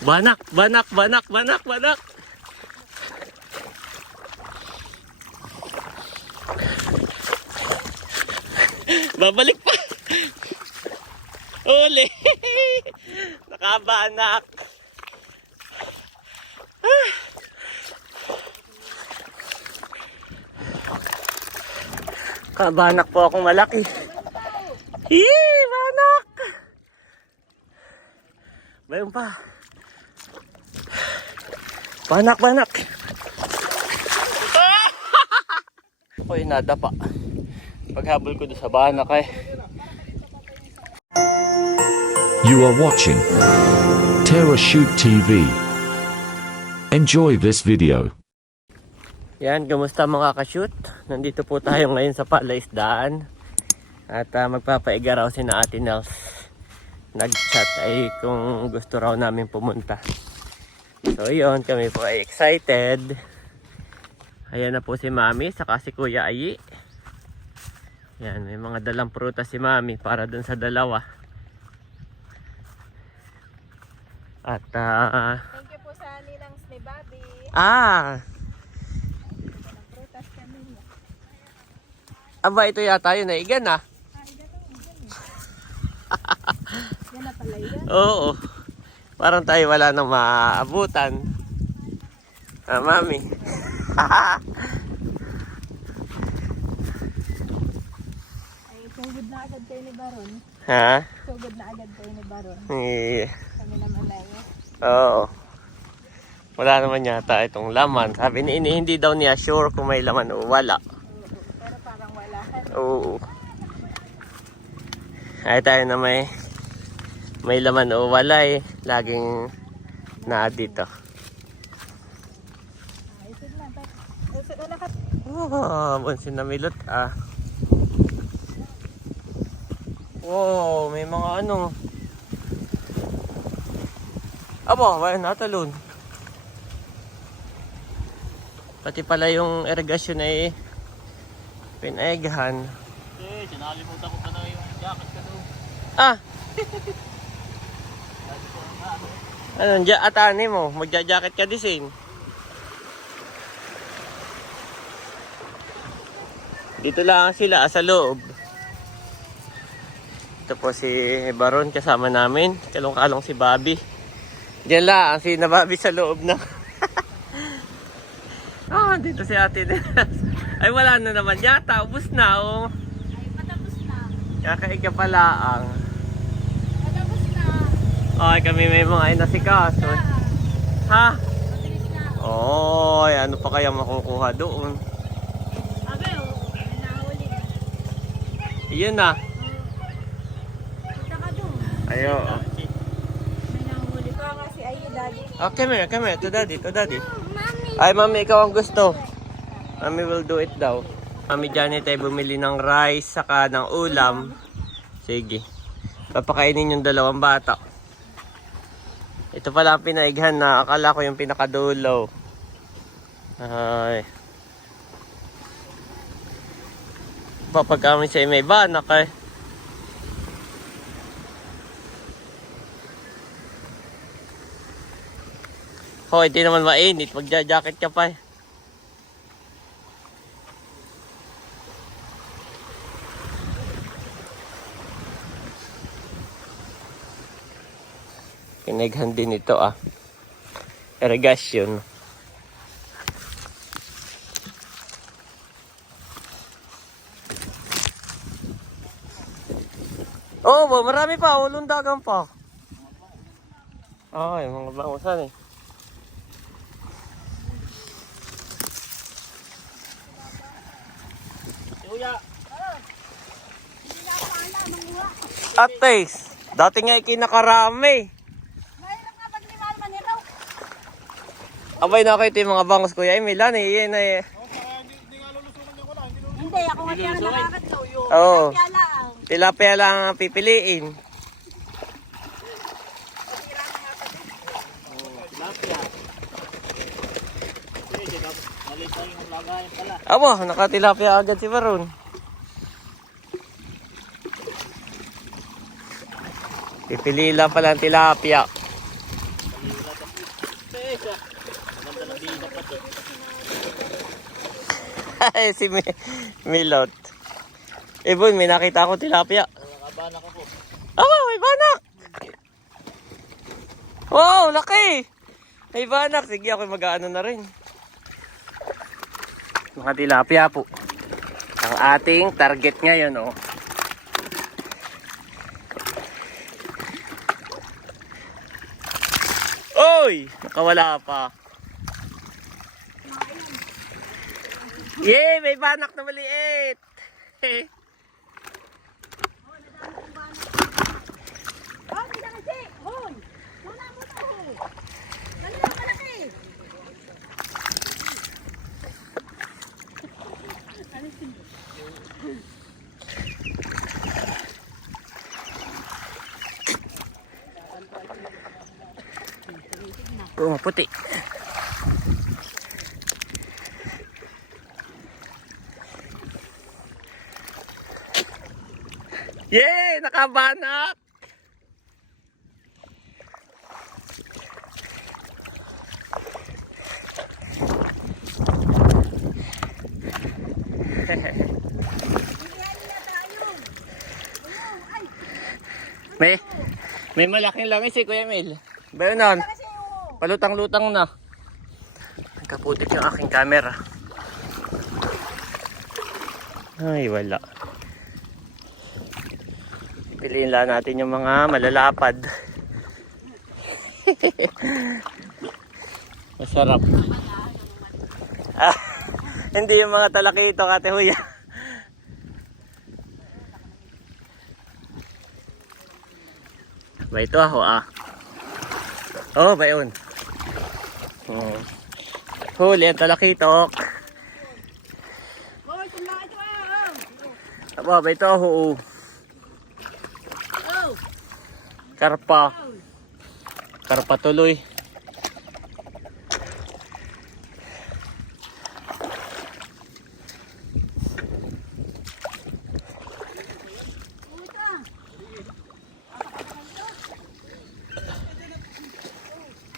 Banak, banak, banak, banak, banak. Babalik pa. Uli. Nakabanak. Kabanak po akong malaki. Banak. Bayon pa. Banak, banak. Ako'y nadapa. Paghabol ko doon sa banak eh. You are watching Terra Shoot TV. Enjoy this video. Yan, kumusta mga ka-shoot? Nandito po tayo ngayon sa palaisdaan. At magpapaiga raw si na Ate Nels. Nag-chat ay kung gusto raw namin pumunta. So yun, kami po ay excited. Ayan na po si Mami, saka si Kuya Ayi. Yan, may mga dalang prutas si Mami para dun sa dalawa. At thank you po sa ninang ni Bobby. Dalang prutas kami. Aba, ito yata yun, naigan ah. Yan na pala yan. Oo. Parang tayo wala nang maabutan. Mami. Ay, sugod na agad kayo ni Baron. Ha? Sugod na agad kayo ni Baron. Eh, Kami naman ay. oo. Wala naman yata itong laman. Sabi ni Ini, hindi daw niya sure kung may laman o wala. Pero parang wala. Oo. Ay tayo na may laman o wala eh. Laging na dito. Ay, sige na. Sige na. Bunsin na milot ah. Wow, may mga ano. Aba, wala natalon. Pati pala yung irigasyon ay pinaigahan. Sinalimutan ko pa na yung jacket ko doon. Ah! Anong atane mo? Magja-jacket ka disin. Dito lang sila sa loob. Ito po si Baron kasama namin. Kalong-kalong si Bobby. Diyan lang si na Bobby sa loob na. Dito si Ate Nels. Ay wala na naman yata. Ubus na oh. Ay, patapos na. Kakaiga pala ang. Patapos na. Ay kami may mga inasikaso. Ha? Mabilis na. Oy, ano pa kaya makukuha doon? Abe, may nahuli. Iyon na. Punta ka doon. Ayo. May nahuli ka nga si Ayi, Daddy. Okay, come here. To daddy, to daddy. Mami. Ay, mami, ikaw ang gusto. Mami will do it daw. Mami Janet ay bumili ng rice saka ng ulam. Sige. Papakainin yung dalawang bata. Ito pala ang pinaighan na akala ko yung pinakadulo. Ay. Kapag kami siya may banak eh. Hoy, hindi naman mainit. Magja-jacket ka pa eh. Pinaghan din ito ah. Irrigation. Oh, marami pa. Ulong dagang pa. Ay, mga bangusan eh. Ates, dati nga ikinakarami. Mahirap nga paglimal man ito. Abay na kayo ito yung mga bangos kuya Emil. Ano yun eh. Hindi, ako nga siya nakakatlaw yun. Oo. Kaya lang. Tilapia lang ang pipiliin. Abo, nakatilapia agad si Baron. Pipili lang pala ang tilapia. Si Milot. Boy, may nakita ako tilapia. Nakabanak ako. May banak! Wow, laki! May banak. Sige, ako mag-aano na rin. Mga tilapia po. Ang ating target ngayon, oh. Oy! Nakawala pa. Yay! May banak na maliit! Oh, hindi na kasi. Hoy! Wala mo to. Dali na malaki. Oo, puti. Yay! Nakabanak! may malaking langis eh, Kuya Mel. Ba yun nun? Kasi oh. Palutang-lutang na. Nagkaputik yung aking camera. Ay, wala. Piliin lang natin yung mga malalapad. Masarap. Hindi yung mga talakito, Ate Huya. Ba ito ako Oh, ba yun? Huli ang talakitok. Hoy, tumla ito Aba, ba ito ako Oh. Karpa. Karpa tuloy.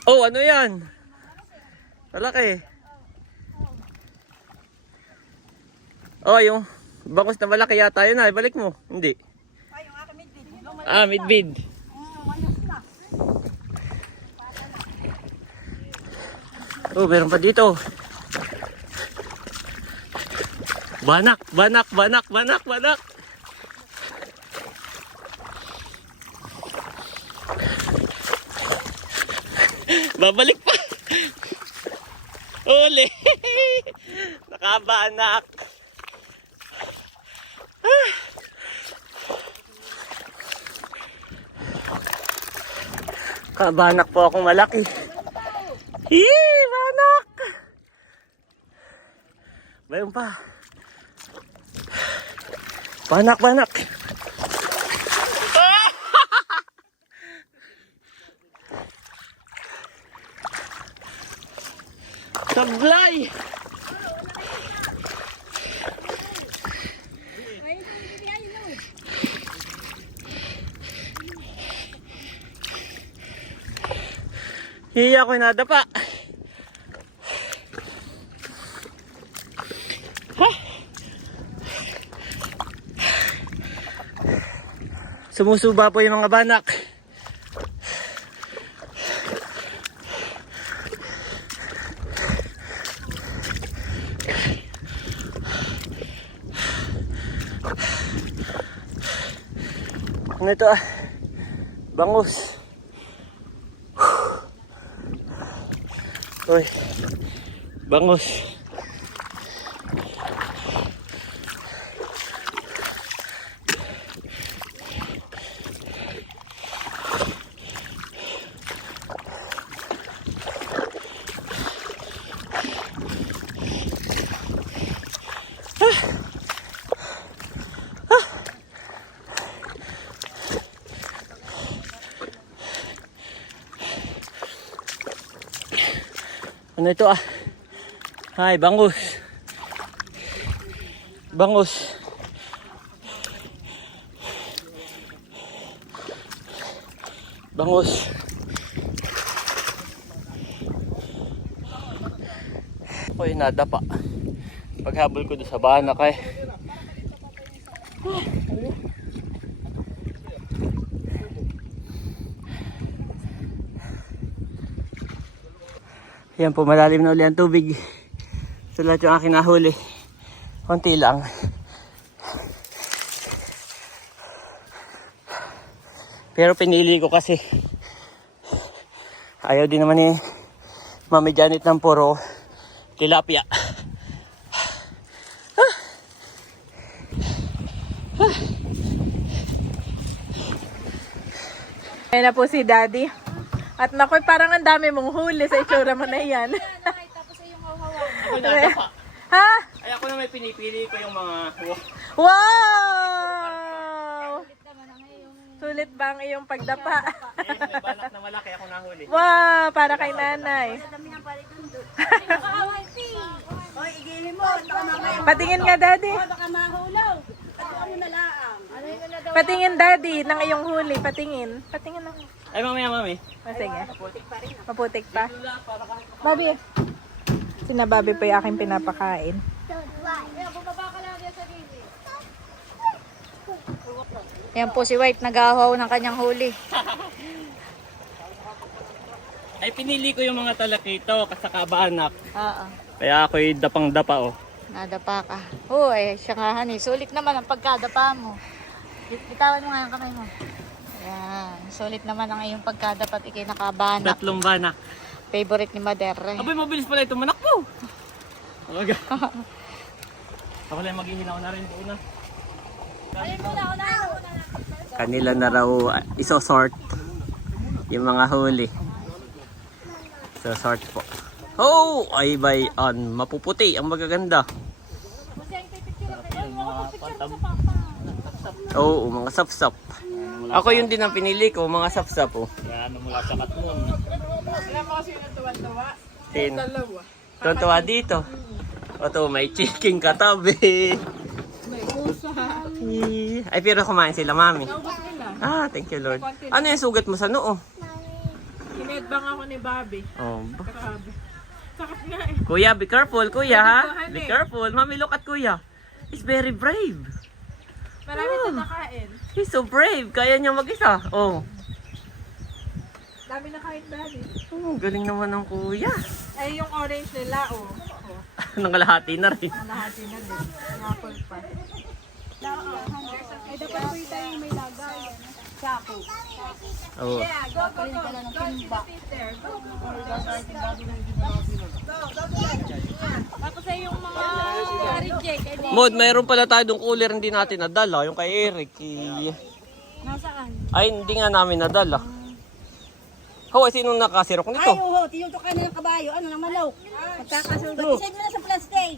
Oh, ano yan? Malaki. Oh, yung bangos na malaki yata yun ha. Ibalik mo. Hindi. Ay, yung aking midbid. Midbid. Mayos na. Oh, meron pa dito. Banak, banak, banak, banak, banak. Babalik pa. Uli. Nakabanak. Kabanak po akong malaki. Banak. Bayon pa. Banak, banak. Sablay! Ay, ito hindi ay no. Hiya ko nadapa. Sumusuba po yung mga banak. Ano ito bangus. Uy, bangus. Ano ito Ay, bangus. Bangus. Bangus. Ako'y nadapa. Paghabol ko doon sa banak eh. Yan po, malalim na uli ang tubig. Sa lahat yung aking nahuli. Konti lang. Pero pinili ko kasi ayaw din naman ni Mami Janet ng puro tilapia. Ayan na po si Daddy. At nakoy, parang ang dami mong huli sa itsura mo na yan. Ako nadapa. Ha? Ay ako na may pinipili ko yung mga... Wow! Sulit ba ang iyong pagdapa? May banak na malaki ako nahuli. Wow! Para kay nanay. Hoy, igilin mo. Baka mamaya. Patingin nga, Daddy. Baka mahulaw. Tatuan mo na laang. Patingin, Daddy, ng iyong huli. Patingin. Patingin ako. Ay mamaya mami. Oh, sige. Maputik pa. Bobby. Sina Bobby pa yung aking pinapakain. Yan po si White, nag-ahaw ng kanyang huli. Ay pinili ko yung mga talakito kasaka banak. Oo. Kaya ako'y dapang-dapa oh. Nadapa ka. Uy, siya nga honey. Sulit naman ang pagkadapa mo. Bitawan mo nga yung kamay mo. Yan. Sulit naman ang iyong pagkadapa at ikinakabanak. Tatlong banak. Favorite ni Mader. Abay mabilis pala ito manakbo. Talaga. Ako lang maghihinaw na rin doon na. Kanila na raw isosort yung mga huli. Isosort po. Oh! Ay bayan. Mapuputi. Ang magaganda. Oo, mga sapsap. Ako yun din ang pinili ko, mga sapsap oh. Yan, mula sa Katmon. Alam mo kasi yung tuwan-tuwa? Sin. Dalawa. Tuntua dito. O to, may chicken katabi. May pusa. Ay, pero kumain sila, mami. Naubos nila. Ah, thank you, Lord. Ano yung sugat mo sa noo? Kinedbang ako ni Bobby. Oh. Grabe. Sakit nga eh. Kuya, be careful, kuya, ha? Dito, Be honey. careful. Mami, look at kuya. He's very brave. Marami ito nakain. He's so brave. Kaya niya mag-isa. Oh. Dami nakain, Daddy. Oh, galing naman ng kuya. Ay, yung orange nila, oh. Nangalahati na rin. Nahati na din. Apple pa. Ay, dapat po tayo may lagay. Sako. Oh. Yeah, go, go, go. Go, Peter. Go, go, go. Tapos ay yung mga reject. Mod, mayroon pala tayo dong cooler hindi natin nadala. Yung kay Eric. Nasaan? Ay, hindi nga namin nadala. Ho, sinong nakasirok Ay, nito? oo. Tinutok ka na ng kabayo. Ano, ng manok. Pagkakasugat. Isay mo na sa plastic.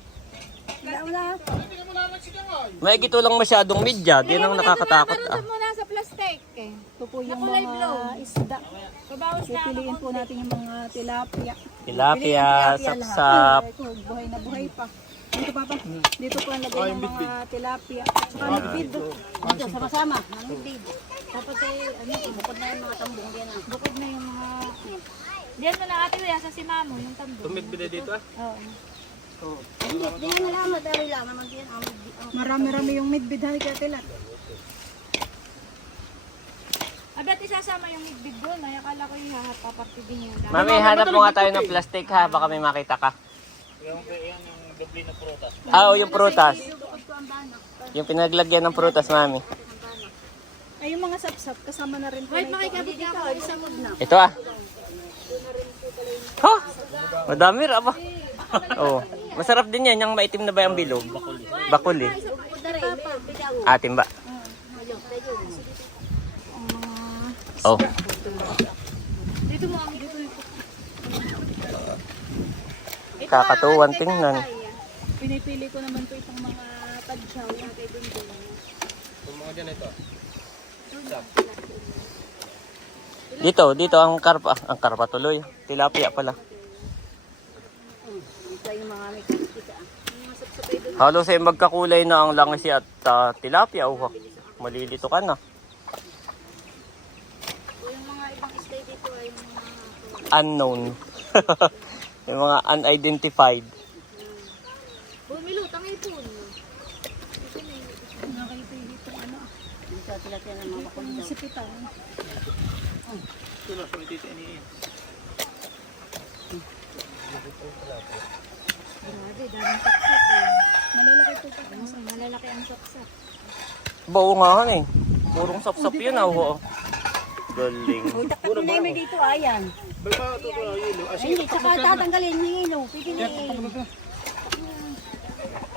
Wala mo na. May gito lang masyadong media. Di nang nakakatakot ah. Muna sa plastic. Ito po yung mga isda. Pipiliin po natin yung mga tilapia. Tilapia, sapsap. Ito, buhay na buhay pa. Dito papa, dito po ang lagay ng mga tilapia. Saka midbid. Dito, sama-sama. Nangbid. Tapos ay, bukod na yung mga tambong diyan. Bukod na yung mga... Diyan mo na ate Wea, sa simamo, yung tambong. Tumidbida dito ah. Oo. Diyan na lang, madari lang naman diyan. Marami-rami yung midbid ha, kaya tilat. Abet isasama yung midbid doon. Ay, akala ko yung papartidin yun. Mami, hanap mo nga tayo ng plastic ha. Baka may makita ka. Yung doble na prutas. Ah, oh, yung prutas. Yung pinaglagyan ng prutas, mami. Ay, yung mga sapsap, kasama na rin po Wait, na ito. makikabit niya ako. Isang mood na. Ito ah. Ha? Madami ra ba? Oh, masarap din yan. Yung maitim na ba yung bilog? Bakuli. Atin ba? Oh. Dito mo ang dito. Kakatuwan tingnan. Pinipili ko naman po itong mga tadsyaw. Dito ang karpa. Ang karpa tuloy. Tilapia pala. Halos ay magkakulay na ang langis at tilapia. Oh, malilito ka na. Yung mga ibang stay dito ay mga Unknown. Yung mga unidentified. bumilutang tilapia ng mga bakol. Sipitan. Ito lang, kung ititiniin. Grabe, daming saksak eh. Malalaki po pa. Malalaki ang saksak. Bao nga han eh. Purong sapsap yan ah. Oo. Galing. Takot na may dito, ayan. Baka ito ito ang hilo. Ay, hindi, tsaka tatanggalin yung ilo. Pipiliin.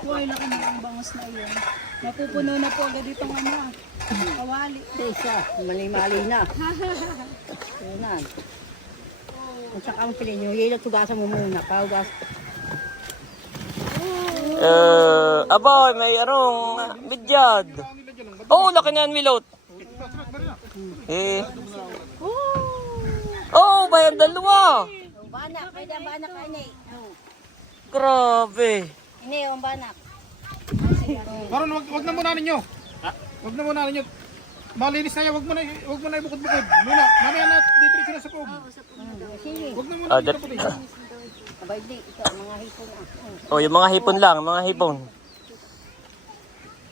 Uy, laki na ang bangus na yun. Napupuno na po agad itong ano. Kawali. Isa, mali-mali na. Tunan. At saka ang piliin yung ilo, tugasan mo muna. Paugas. Aboy, may arong bidyad. Oh, laki na yan, Milot. Eh. Oh, bayan dalawa. Banak, kaya banak ka ni. Grabe. Ini yung banak. Karon wag na muna ninyo. Wag na muna ninyo. Malinis na yan, wag mo na ibukod-bukod. Muna, mamaya na dito na sa poob. Sige. Wag na muna Ah, dito po dito. Abay, di. Ito, mga hipon na. Oh, yung mga hipon lang, mga hipon.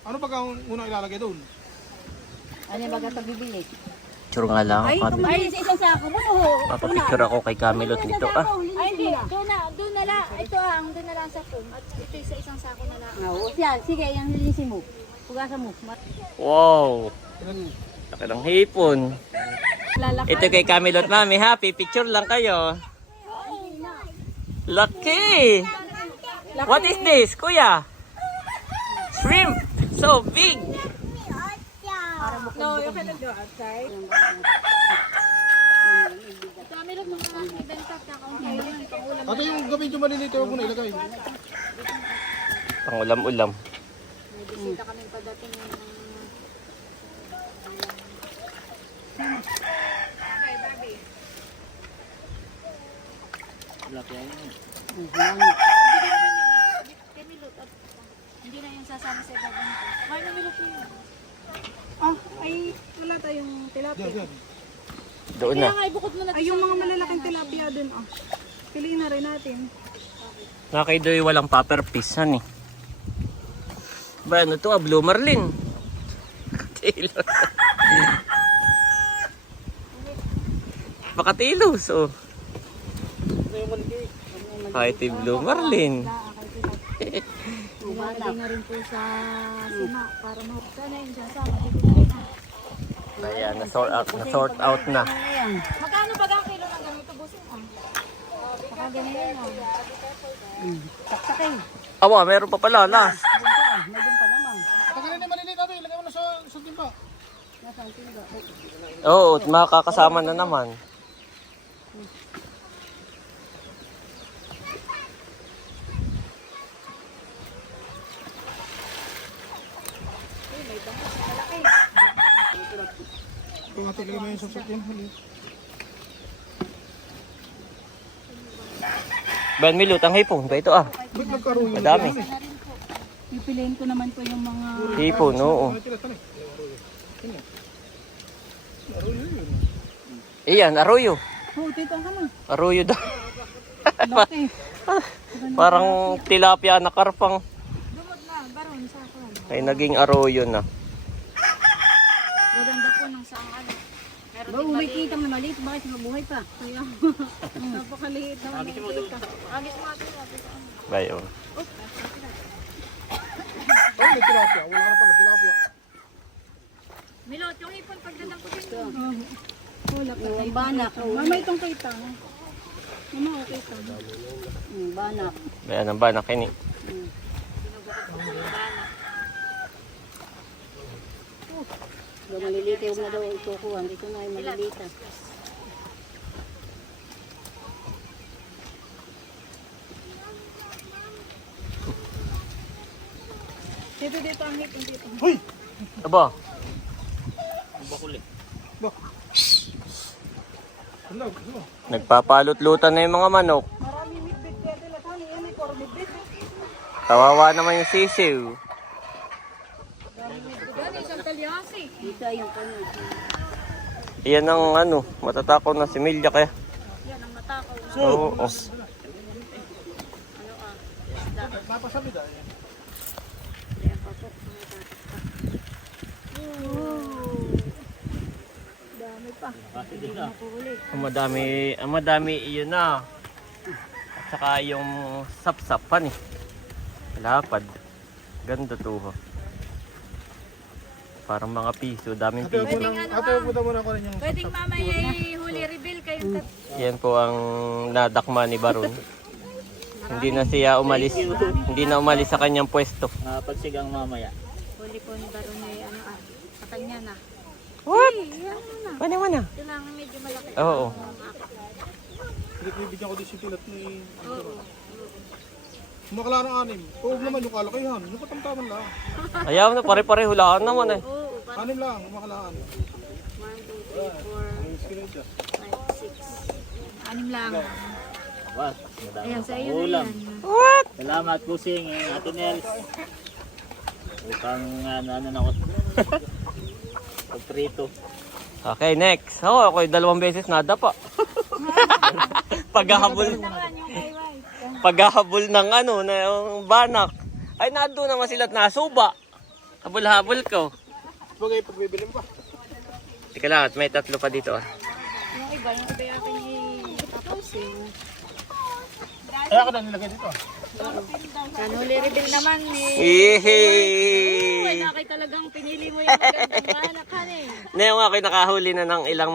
Ano ba ang unang ilalagay doon? Ano yung bagat ang bibili? Picture nga lang ako. Ay, sa isang sako mo. Papapicture ako kay Camilot nito ah. Ay, hindi. Doon na lang. Ito doon na lang sa phone. At ito sa isang sako na lang. Oo, yan. Sige, yung linisin mo. Pugasan mo. Wow. Laki ng hipon. Ito kay Camilot mami, happy picture lang kayo. Lucky. What is this, kuya? Shrimp. So big. No, you cannot go outside. Kami lang mga ibenta at kakaunti yun. Pangulam. Ate yung gawin yung maliliit, wag mo na ilagay. Pang ulam-ulam. May bisita kami padating ng Camilot at hindi na yung sasama sa ibang bangko. Why na Milot yun? Ah, ay, wala tayong tilapia. Yan. Doon Kaya na. nga ibukod mo na Ay, yung mga malalaking tilapia dun, ah. Piliin na rin natin. Nakaidoy walang paper piece han eh. Ba ano to, Blue Marlin. Katilos. Pakatilos oh. Kahit yung Blue Marlin. Ilalagay na rin po sa sima para sana yung sasama. Dito na rin na. Ayan, na-sort out na. Magkano ba ang kilo ng ganito busin? Saka ganyan lang. Saksakin. Awa, meron pa pala, last. May dun pa naman. Tagalin na maliliit, ate. Ilagay mo na sa timba. Nasaan tinga? Oo, makakasama na naman. Kung ate, ilagay mo yung sapsap yan. Maliit. Ben Milot, ang hipon ba ito ah? Ba't nagkaroon yung Madami. Pipiliin ko naman po yung mga... Hipon, oo. Iyan, arroyo. Oh, tito ka na. Arroyo daw. Laki. Parang tilapia na karpang. Dumod na, baron sa ako. Ay, naging arroyo na. Maganda po nung sa ano. Meron Ba, umikita mo na maliit. Bakit mabuhay pa? Kaya, napakaliit naman. agis mo atin. Bayo. Oh, may tilapia. Wala na pala, tilapia. Milot, yung ipon pagdadang ko dito. Wala pa. Yung banak. Mama, itong kita. Mama, okay ito. Banak. Bayan ang banak ini. Yung maliliit yung na daw ikukuha. Dito na yung maliliit. Dito ang hipon dito. Aba, Ano? Ano? nagpapalutlutan na yung mga manok. Marami midbit kaya nila. Tani, yan ay puro midbit. Kawawa naman yung sisiw. Dito ay yung puno. Iyan ang ano, matatakaw na si Milya kaya. Yan ang matakaw. Oo. Napasabi dahil. Ang madami iyon na. At saka yung sapsapan eh. Lapad. Ganda to. Ho. Parang mga piso, daming piso. Ate, pupunta muna ko rin yung... Pwedeng mamaya huli reveal kayong Yan po ang nadakma ni Baron. Hindi na siya umalis. Hindi na umalis sa kanyang pwesto. Pagsigang mamaya. huli po ni Baron ay sa kanya na. What? Yan na. Ano mo na? Kailangan medyo malaki. Oo. Hindi ko ibigyan ko din si Pilat ni... Oo. Kumakala ng 6. Huwag naman yung kalakihan. Yung katamtaman lang. Ayaw na, pare-pareho lang naman eh. Oo. 6 lang, kumakalaan. 1, 2, 3, 4, 5, 6. 6 lang. Wow, Ayan, sa iyo ulam. na yan. What? Salamat Pusing, Ate Nels. Upang ano na ako. Pagprito. Okay, next. Oh, ako 2 beses nada pa. Paghahabol. Paghahabol ng ano, na yung banak. Ay, nado naman sila at nasuba. Habol-habol ko. Bagay, pagbibilin pa. Teka lang, at may 3 pa dito. Yung iba yakin i-tapusing. Ay, ako na nilagay dito. Yan, huli reveal naman eh. Yehey! Ay, nakay talagang pinili mo yung magandang banak han eh. Ngayon ako nakahuli na ng ilang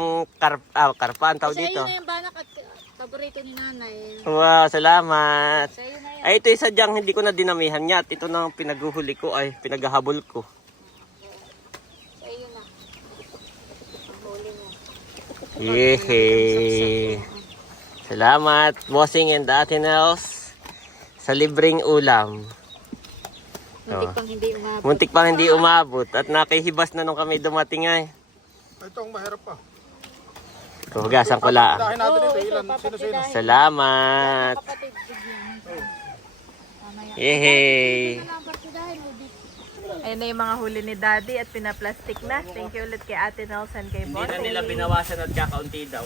karpan tawag Sa iyo dito. na yung banak at paborito ni nanay. Wow, salamat. Sa iyo na yan. Ay, ito isa dyang hindi ko na dinamihan niya. Ito na ang pinaghuhuli ko ay pinaghahabol ko. Sa iyo na. Ang huli mo. Yehey! Salamat, bossing and Ate Nels, sa libreng ulam. Muntik pang hindi umabot. Muntik pang hindi umabot at nakihibas na nung kami dumating ay. Ito ang mahirap pa. Hugasan ko lang. Dahil natin ito, ilan? Sino-sino? Salamat. Kapatid, bigyan. Yehey! Ayun na yung mga huli ni Daddy at pinaplastic na. Thank you ulit kay Ate Nelson, kay Hindi Boss. na nila binawasan at kakaunti daw.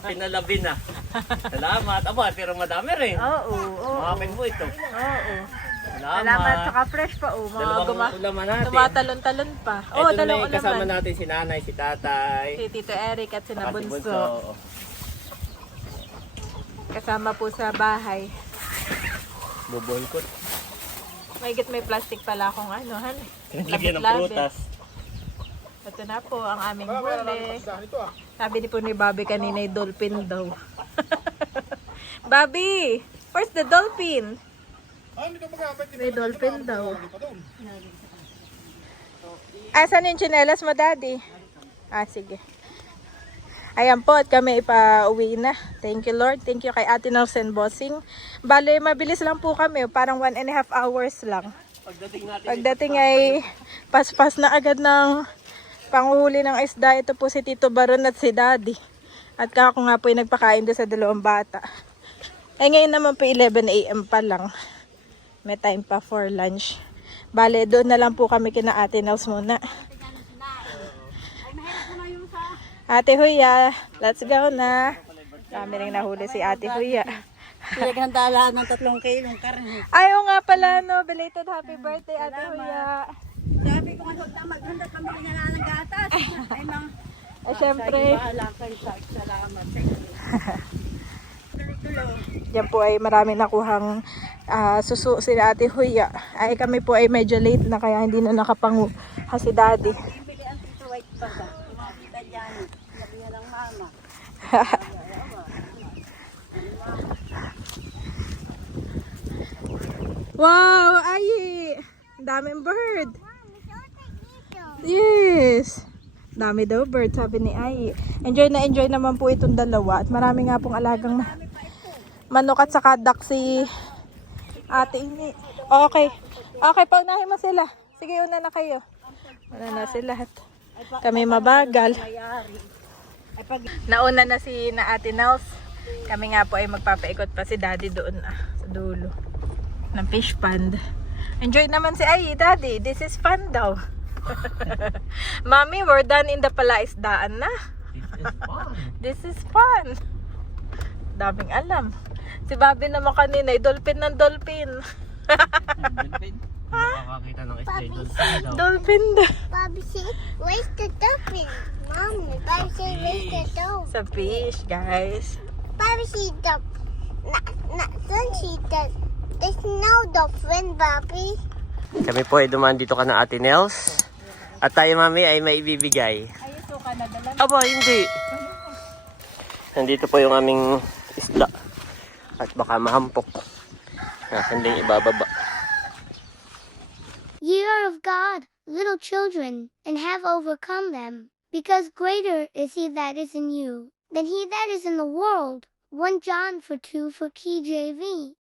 Pinalabi na. Salamat. Aba, pero madami rin. Oo, oo. Makapin mo ito. Oo. Salamat. Salamat, tsaka fresh pa. Oh, mga Dalawang ulaman natin. tumatalon-talon pa. Ito Oh, na dalawang may kasama ulaman. natin si nanay, si tatay. Si Tito Eric at si saka si Nabunso. Kasama po sa bahay. Bubuhol ko. Mahigit may plastic pala akong ano, han. Lagyan ng Labit-labit. prutas. Ito na po ang aming Meron huli. dahan ito ah. Sabi ni po ni Bobby kanina ay dolphin daw. Bobby, where's the dolphin? Ay, hindi ka magamit. May dolphin daw. Hindi pa doon. Asan yung tsinelas mo, Daddy? Ah, sige. Ayan po, at kami ipauwi na. Thank you, Lord. Thank you kay Ate Nelson Bossing. Bale, mabilis lang po kami. Parang 1.5 hours lang. Pagdating ay paspas na agad ng panguhuli ng isda. Ito po si Tito Baron at si Daddy. At kako nga po yung nagpakain doon sa 2 bata. Ay, ngayon naman po 11 AM pa lang. May time pa for lunch. Bale, doon na lang po kami kina Ate Nels muna. Ate Huya, let's go na. Kami rin nahuli si Ate Huya. Pinaghandala ng 3 kilong karne. Ayaw nga pala, no. Belated happy birthday, Ate Huya. Sabi ko nga na maghanda kami na ng gatas. Ay mga Ay, syempre. bahala kayo sa salamat sa inyo. Tuloy-tuloy. Diyan po ay marami nakuhang susu si Ate Huya. Ay kami po ay medyo late na kaya hindi na nakapanguha si Daddy. Bili ang Tito White pa ba? Kumakita dyan. Sabihan ng mama. Wow, Ayi! Daming bird. Yes. Dami daw bird, sabi ni Ayi. Enjoy na enjoy naman po itong dalawa. At marami nga pong alagang manok at saka duck si Ate Ini. Okay. Okay, paunahin mo sila. Sige, una na kayo. Una na sila. Kami mabagal. Nauna na si na Ate Nels. Kami nga po ay magpapaikot pa si Daddy doon sa dulo ng fish pond. Enjoy naman si Ay, Daddy. This is fun daw. Mommy, we're done in the palaisdaan na. This is fun. Daming alam. Si Bobby naman kanina, dolphin ng dolphin. Nakakakita ng isda. Dolphin daw. Dolphin daw. Bobby said, where's the dolphin? Mommy, Bobby said, where's the dolphin? Sa fish, guys. Bobby said, don't see that. There's no dolphin, Bobby. Kami po ay dumaan dito ka na Ate Nels. At tayo mami ay may ibibigay. Ay, suka na dala. Aba, hindi. Nandito po yung aming isda. At baka mahampok. Hindi ibababa. Ye are of God, little children, and have overcome them, because greater is he that is in you than he that is in the world. 1 John 2 for KJV.